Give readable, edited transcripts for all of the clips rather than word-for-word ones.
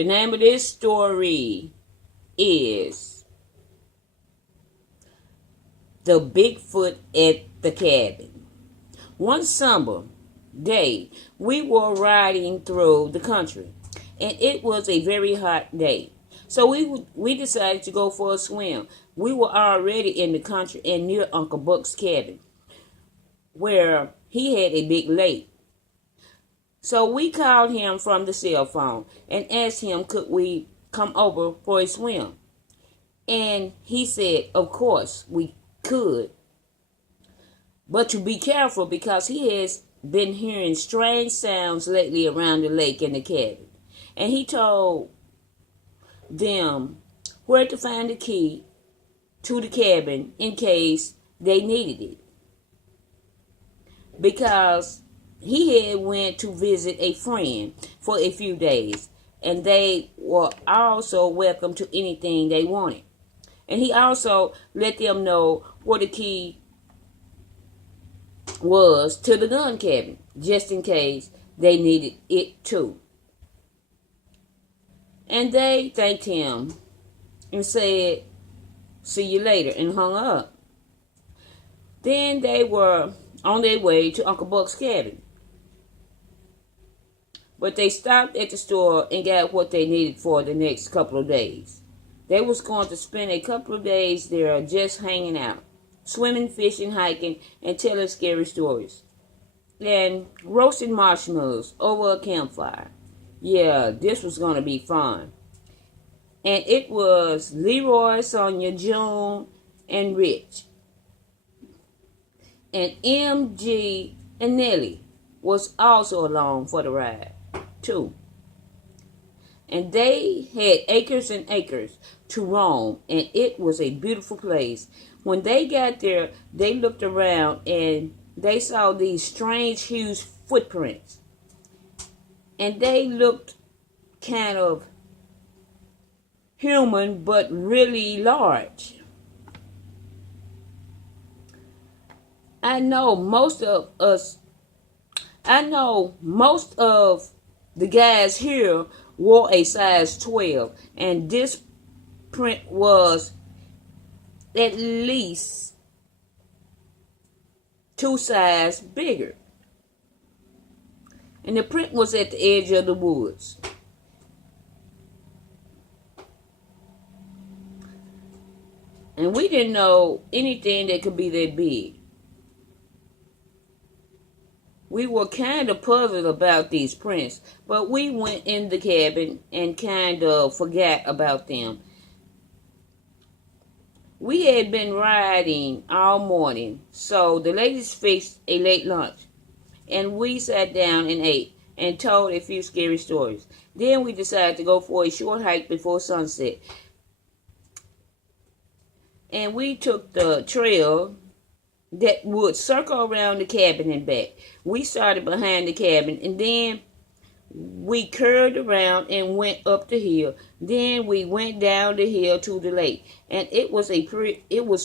The name of this story is The Bigfoot at the Cabin. One summer day, we were riding through the country, and it was a very hot day. So we decided to go for a swim. We were already in the country and near Uncle Buck's cabin, where he had a big lake. So we called him from the cell phone and asked him could we come over for a swim. And he said, of course, we could. But to be careful because he has been hearing strange sounds lately around the lake and the cabin. And he told them where to find the key to the cabin in case they needed it. Because he had went to visit a friend for a few days, and they were also welcome to anything they wanted. And he also let them know where the key was to the gun cabin, just in case they needed it too. And they thanked him and said, see you later, and hung up. Then they were on their way to Uncle Buck's cabin. But they stopped at the store and got what they needed for the next couple of days. They was going to spend a couple of days there just hanging out, swimming, fishing, hiking, and telling scary stories. And roasting marshmallows over a campfire. Yeah, this was going to be fun. And it was Leroy, Sonia, June, and Rich. And MG and Nellie was also along for the ride, too. And they had acres and acres to roam, and it was a beautiful place. When they got there, they looked around and they saw these strange, huge footprints. And they looked kind of human, but really large. I know most of the guys here wore a size 12, and this print was at least 2 sizes bigger. And the print was at the edge of the woods. And we didn't know anything that could be that big. We were kind of puzzled about these prints, but we went in the cabin and kind of forgot about them. We had been riding all morning, so the ladies fixed a late lunch, and we sat down and ate and told a few scary stories. Then we decided to go for a short hike before sunset. And we took the trail that would circle around the cabin and back. We started behind the cabin, and then we curved around and went up the hill. Then we went down the hill to the lake, and it was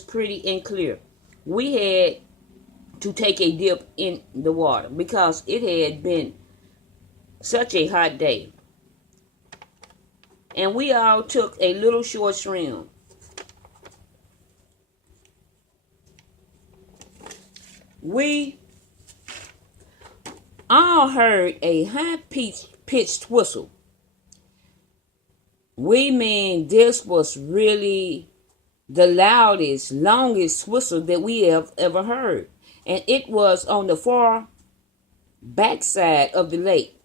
pretty and clear. We had to take a dip in the water because it had been such a hot day. And we all took a little short swim. We all heard a high-pitched whistle. We mean this was really the loudest, longest whistle that we have ever heard. And it was on the far backside of the lake.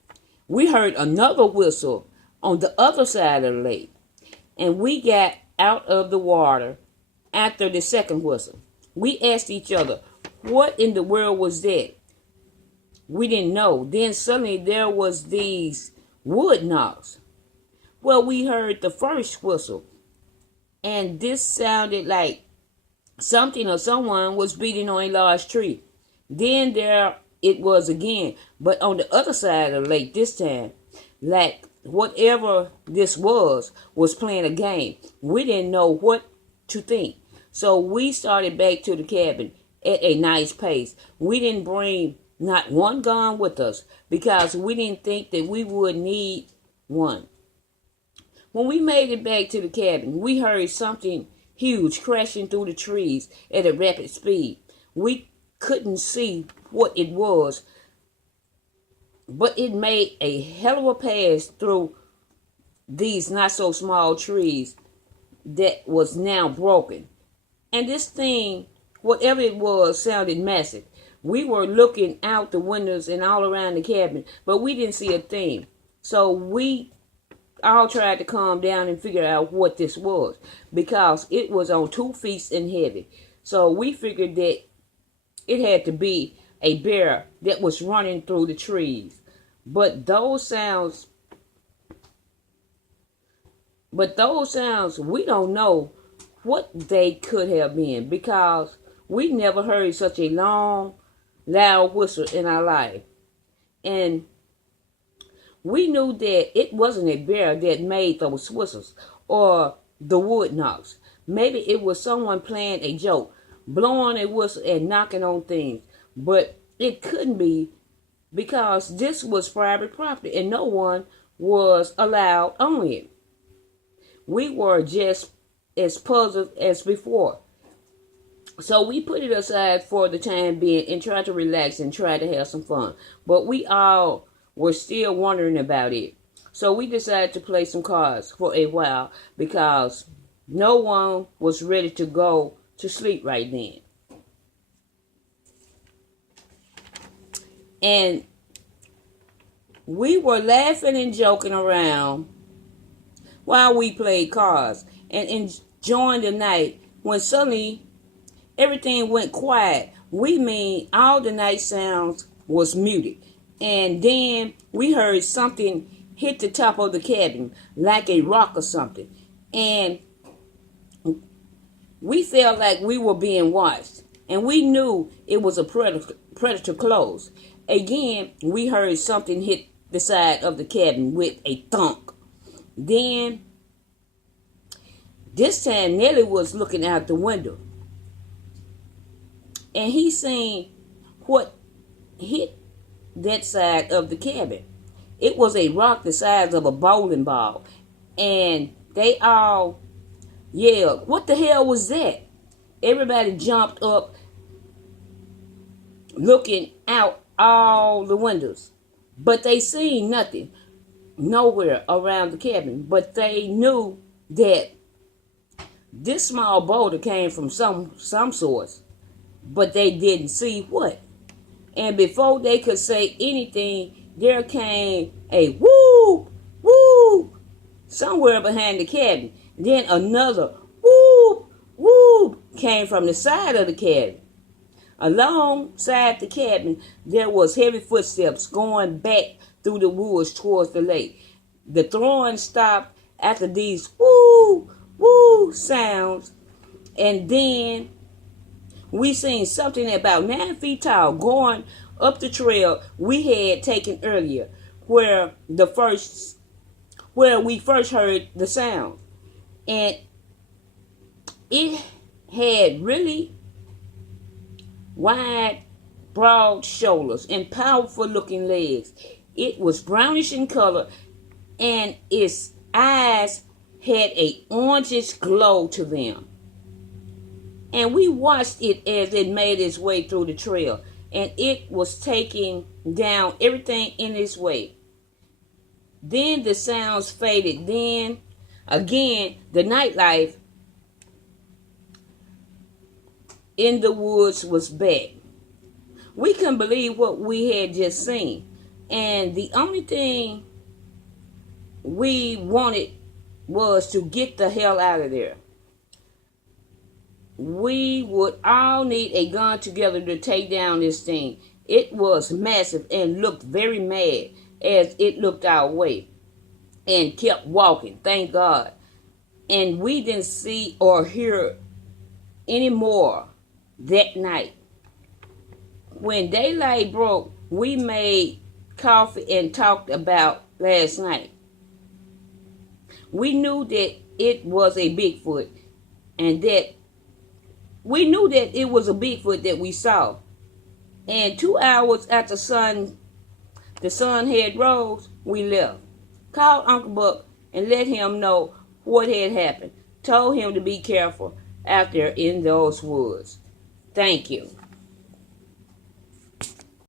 We heard another whistle on the other side of the lake. And we got out of the water after the second whistle. We asked each other, what in the world was that? We didn't know. Then suddenly there was these wood knocks. Well, we heard the first whistle, and this sounded like something or someone was beating on a large tree. Then there it was again, but on the other side of the lake this time. Like whatever this was playing a game. We didn't know what to think. So we started back to the cabin at a nice pace. We didn't bring not one gun with us because we didn't think that we would need one. When we made it back to the cabin, we heard something huge crashing through the trees at a rapid speed. We couldn't see what it was, but it made a hell of a pass through these not so small trees that was now broken. And this thing, whatever it was, sounded massive. We were looking out the windows and all around the cabin, but we didn't see a thing. So we all tried to calm down and figure out what this was, because it was on 2 feet and heavy. So we figured that it had to be a bear that was running through the trees. But those sounds, we don't know what they could have been, because we never heard such a long, loud whistle in our life. And we knew that it wasn't a bear that made those whistles or the wood knocks. Maybe it was someone playing a joke, blowing a whistle and knocking on things. But it couldn't be, because this was private property and no one was allowed on it. We were just as puzzled as before. So we put it aside for the time being and tried to relax and try to have some fun. But we all were still wondering about it. So we decided to play some cards for a while, because no one was ready to go to sleep right then. And we were laughing and joking around while we played cards and enjoying the night, when suddenly everything went quiet. We mean all the night sounds was muted. And then we heard something hit the top of the cabin, like a rock or something. And we felt like we were being watched. And we knew it was a predator close. Again, we heard something hit the side of the cabin with a thunk. Then, this time Nelly was looking out the window. And he seen what hit that side of the cabin. It was a rock the size of a bowling ball. And they all yelled, "What the hell was that?" Everybody jumped up, looking out all the windows. But they seen nothing, nowhere around the cabin. But they knew that this small boulder came from some source. But they didn't see what. And before they could say anything, there came a whoop, whoop, somewhere behind the cabin. Then another whoop, whoop came from the side of the cabin. Alongside the cabin, there was heavy footsteps going back through the woods towards the lake. The throwing stopped after these woo, woo sounds, and then we seen something about 9 feet tall going up the trail we had taken earlier, where we first heard the sound. And it had really wide, broad shoulders and powerful looking legs. It was brownish in color, and its eyes had a orangish glow to them. And we watched it as it made its way through the trail, and it was taking down everything in its way. Then the sounds faded. Then again, the nightlife in the woods was back. We couldn't believe what we had just seen. And the only thing we wanted was to get the hell out of there. We would all need a gun together to take down this thing. It was massive and looked very mad as it looked our way and kept walking, thank God. And we didn't see or hear any more that night. When daylight broke, we made coffee and talked about last night. We knew that it was a Bigfoot, and that we knew that it was a Bigfoot that we saw. And 2 hours after the sun had rose, we left. Called Uncle Buck and let him know what had happened. Told him to be careful out there in those woods. Thank you.